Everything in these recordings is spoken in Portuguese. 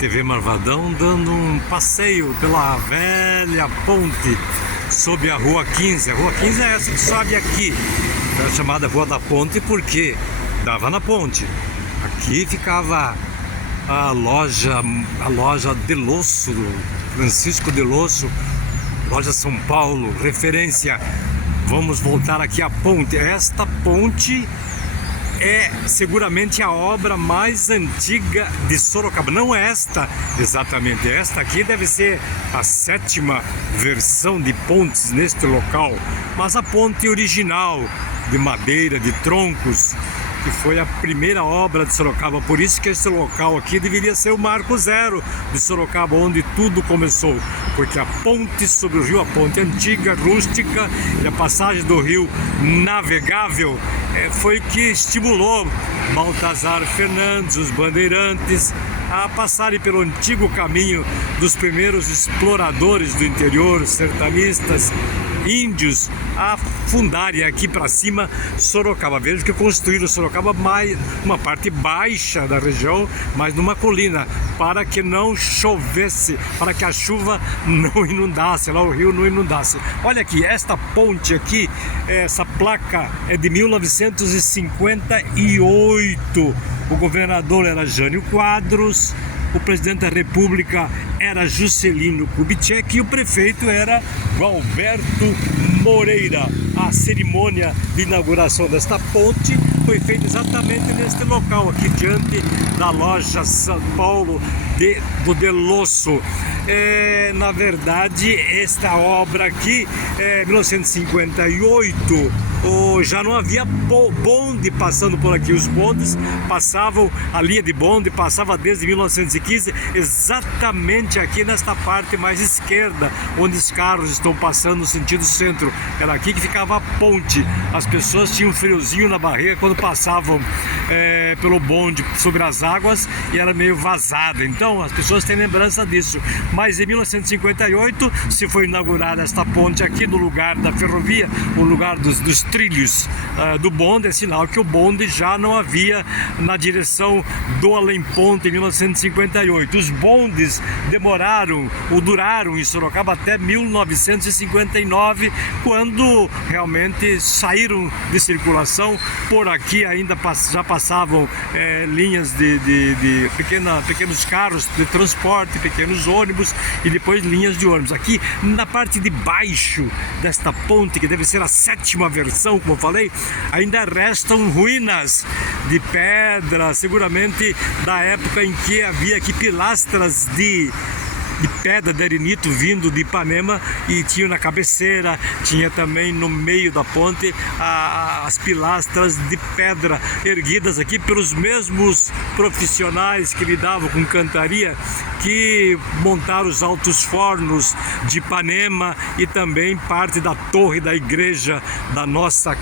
TV Marvadão dando um passeio pela velha ponte sob a Rua 15. A Rua 15 é essa que sobe aqui, é chamada Rua da Ponte porque dava na ponte. Aqui ficava a loja Delosso, Francisco Delosso, loja São Paulo, referência. Vamos voltar aqui à ponte. Esta ponte é seguramente a obra mais antiga de Sorocaba. Não esta exatamente, esta aqui deve ser a 7ª versão de pontes neste local, mas a ponte original de madeira, de troncos, que foi a primeira obra de Sorocaba. Por isso que esse local aqui deveria ser o marco zero de Sorocaba, onde tudo começou, porque a ponte sobre o rio, a ponte antiga, rústica, e a passagem do rio navegável foi o que estimulou Baltazar Fernandes, os bandeirantes, a passarem pelo antigo caminho dos primeiros exploradores do interior, sertanistas, índios, a fundarem aqui para cima Sorocaba. Veja que construíram Sorocaba mais uma parte baixa da região, mas numa colina, para que não chovesse, para que a chuva não inundasse, lá o rio não inundasse. Olha aqui, esta ponte aqui, essa placa é de 1958. O governador era Jânio Quadros, o presidente da República era Juscelino Kubitschek e o prefeito era Gualberto Moreira. A cerimônia de inauguração desta ponte foi feita exatamente neste local, aqui diante da loja São Paulo do Delosso. Na verdade, esta obra aqui, 1958, já não havia bonde passando por aqui. Os bondes passavam, a linha de bonde passava desde 1915, exatamente aqui nesta parte mais esquerda, onde os carros estão passando no sentido centro. Era aqui que ficava a ponte. As pessoas tinham um friozinho na barriga quando passavam pelo bonde sobre as águas, e era meio vazada. Então as pessoas têm lembrança disso. Mas em 1958 se foi inaugurada esta ponte aqui no lugar da ferrovia, o lugar dos trilhos do bonde. É sinal que o bonde já não havia na direção do Além Ponte em 1958. Os bondes duraram em Sorocaba até 1959, quando realmente saíram de circulação. Por aqui ainda já passavam linhas de pequenos carros de transporte, pequenos ônibus e depois linhas de ônibus. Aqui na parte de baixo desta ponte, que deve ser a 7ª versão, como eu falei, ainda restam ruínas de pedra, seguramente da época em que havia aqui pilastras de pedra de arenito vindo de Ipanema, e tinha na cabeceira, tinha também no meio da ponte as pilastras de pedra erguidas aqui pelos mesmos profissionais que lidavam com cantaria, que montaram os altos fornos de Ipanema e também parte da torre da igreja da nossa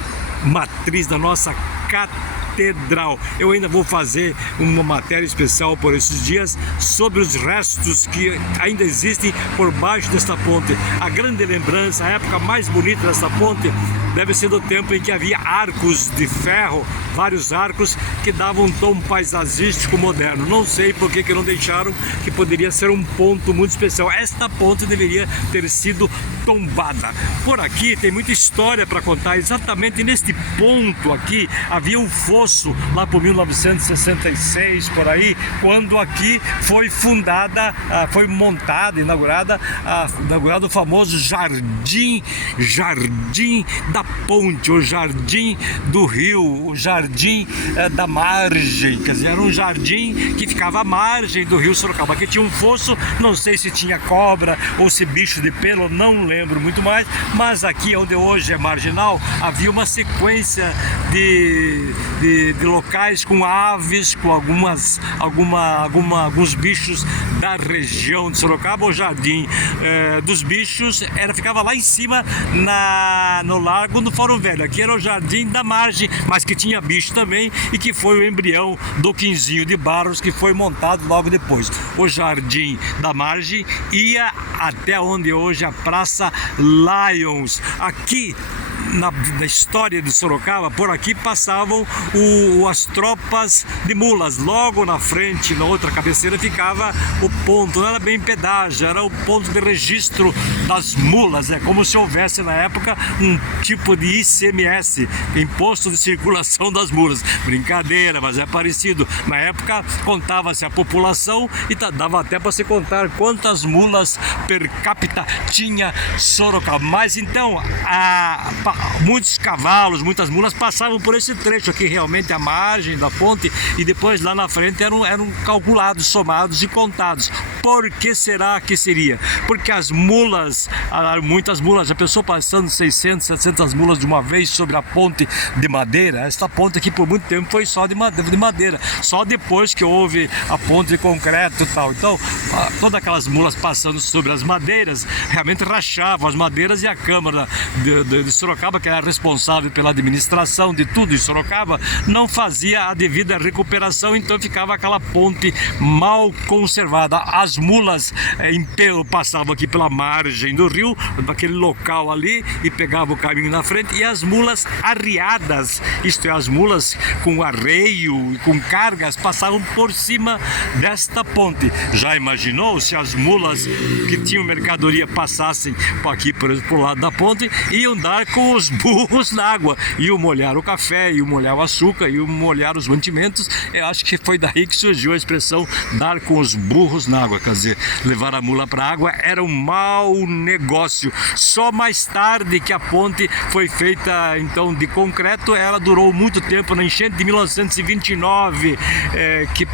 matriz, da nossa catedral. Eu ainda vou fazer uma matéria especial por esses dias sobre os restos que ainda existem por baixo desta ponte. A grande lembrança, a época mais bonita desta ponte deve ser do tempo em que havia arcos de ferro, vários arcos que davam um tom paisagístico moderno. Não sei por que não deixaram, que poderia ser um ponto muito especial. Esta ponte deveria ter sido tombada. Por aqui tem muita história para contar. Exatamente neste ponto aqui havia um fosso lá por 1966, por aí, quando aqui foi fundada, foi montada, inaugurado o famoso Jardim da Ponte, o Jardim do Rio, o Jardim da Margem. Quer dizer, era um jardim que ficava à margem do rio Sorocaba. Aqui tinha um fosso, não sei se tinha cobra ou se bicho de pelo, não lembro muito mais, mas aqui onde hoje é marginal, havia uma sequência de locais com aves, com alguns bichos da região de Sorocaba. O Jardim dos Bichos ficava lá em cima no largo do Fórum Velho. Aqui era o Jardim da Margem, mas que tinha bicho também, e que foi o embrião do Quinzinho de Barros, que foi montado logo depois. O Jardim da Margem ia até onde hoje é a Praça Lions. Aqui na história de Sorocaba, por aqui passavam as tropas de mulas. Logo na frente, na outra cabeceira, ficava o ponto. Não era bem pedágio, era o ponto de registro das mulas. É como se houvesse na época um tipo de ICMS, Imposto de Circulação das Mulas. Brincadeira, mas é parecido. Na época contava-se a população e dava até para se contar quantas mulas per capita tinha Sorocaba. Mas então, muitos cavalos, muitas mulas passavam por esse trecho aqui, realmente a margem da ponte, e depois lá na frente eram calculados, somados e contados. Por que será que seria? Porque as mulas, muitas mulas, a pessoa passando 600, 700 mulas de uma vez sobre a ponte de madeira. Esta ponte aqui por muito tempo foi só de madeira, só depois que houve a ponte de concreto e tal. Então, todas aquelas mulas passando sobre as madeiras, realmente rachavam as madeiras, e a Câmara de Sorocaba, que era responsável pela administração de tudo em Sorocaba, não fazia a devida recuperação, então ficava aquela ponte mal conservada. As mulas em pelo passavam aqui pela margem do rio, naquele local ali, e pegavam o caminho na frente, e as mulas arriadas, isto é, as mulas com arreio e com cargas, passavam por cima desta ponte. Já imaginou se as mulas que tinham mercadoria passassem aqui por lado da ponte, iam dar com os burros na água, iam molhar o café, iam molhar o açúcar, iam molhar os mantimentos. Eu acho que foi daí que surgiu a expressão dar com os burros na água, quer dizer, levar a mula para a água era um mau negócio. Só mais tarde que a ponte foi feita então de concreto. Ela durou muito tempo, na enchente de 1929, que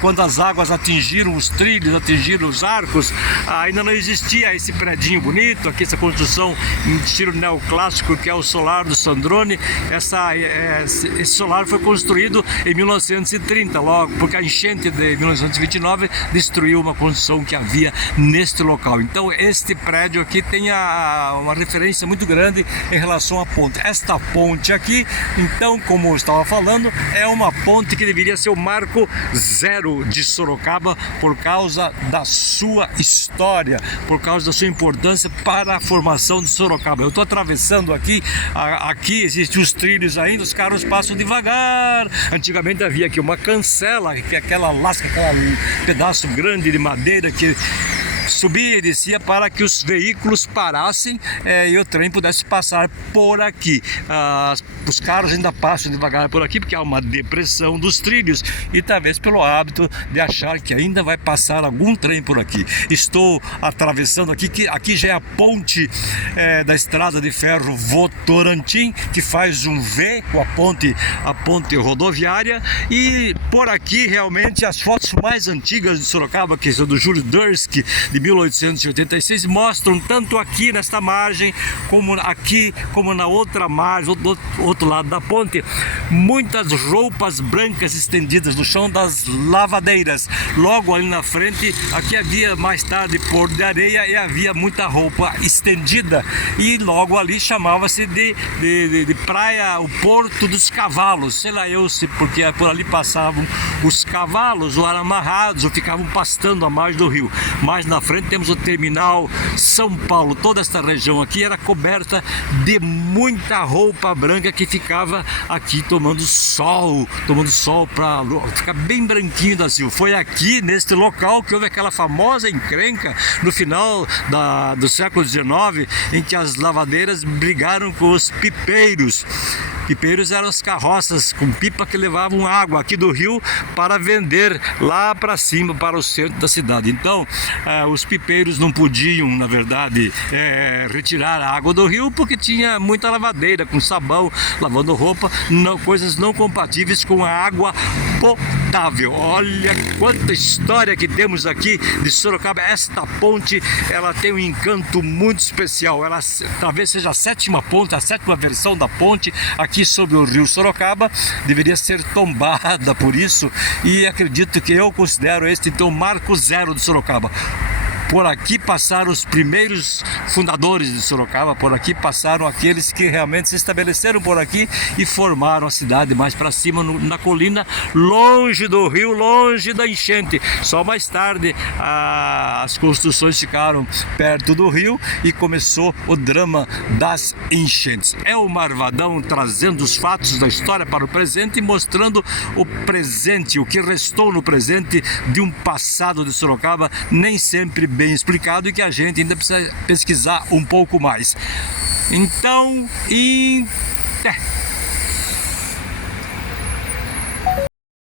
quando as águas atingiram os trilhos, atingiram os arcos, ainda não existia esse predinho bonito aqui, essa construção em estilo neoclássico, que é o solar do Sandrone. Esse solar foi construído em 1930, logo porque a enchente de 1929 destruiu uma construção que havia neste local. Então este prédio aqui tem uma referência muito grande em relação à ponte. Esta ponte aqui, então, como eu estava falando, é uma ponte que deveria ser o marco zero de Sorocaba, por causa da sua história, por causa da sua importância para a formação de Sorocaba. Eu estou atravessando aqui existem os trilhos ainda, os carros passam devagar. Antigamente havia aqui uma cancela, que é aquela lasca, aquele pedaço grande de madeira que subia e descia para que os veículos parassem e o trem pudesse passar por aqui. Os carros ainda passam devagar por aqui porque há uma depressão dos trilhos, e talvez pelo hábito de achar que ainda vai passar algum trem por aqui. Estou atravessando aqui, que aqui já é a ponte da estrada de ferro Votorantim, que faz um V com a ponte rodoviária. E por aqui realmente as fotos mais antigas de Sorocaba, que são do Júlio Durski, de 1886, mostram tanto aqui nesta margem como aqui, como na outra margem, do outro lado da ponte, muitas roupas brancas estendidas no chão das lavadeiras. Logo ali na frente, aqui havia mais tarde porto de areia e havia muita roupa estendida, e logo ali chamava-se de praia, o Porto dos Cavalos. Sei lá eu se porque por ali passavam os cavalos, ou eram amarrados, ou ficavam pastando à margem do rio. Mais na frente temos o terminal São Paulo. Toda esta região aqui era coberta de muita roupa branca que ficava aqui tomando sol para ficar bem branquinho da Silva. Foi aqui neste local que houve aquela famosa encrenca no final do século XIX, em que as lavadeiras brigaram com os pipeiros. Pipeiros eram as carroças com pipa que levavam água aqui do rio para vender lá para cima, para o centro da cidade. Então, os pipeiros não podiam, na verdade, retirar a água do rio, porque tinha muita lavadeira com sabão, lavando roupa, coisas não compatíveis com a água potável. Olha quanta história que temos aqui de Sorocaba. Esta ponte, ela tem um encanto muito especial. Ela talvez seja a sétima ponte, a sétima versão da ponte aqui sobre o rio Sorocaba. Deveria ser tombada por isso, e acredito que eu considero este então o marco zero de Sorocaba. Por aqui passaram os primeiros fundadores de Sorocaba, por aqui passaram aqueles que realmente se estabeleceram por aqui e formaram a cidade mais para cima, na colina, longe do rio, longe da enchente. Só mais tarde as construções ficaram perto do rio e começou o drama das enchentes. É o Marvadão trazendo os fatos da história para o presente e mostrando o presente, o que restou no presente de um passado de Sorocaba nem sempre bem explicado e que a gente ainda precisa pesquisar um pouco mais. Então,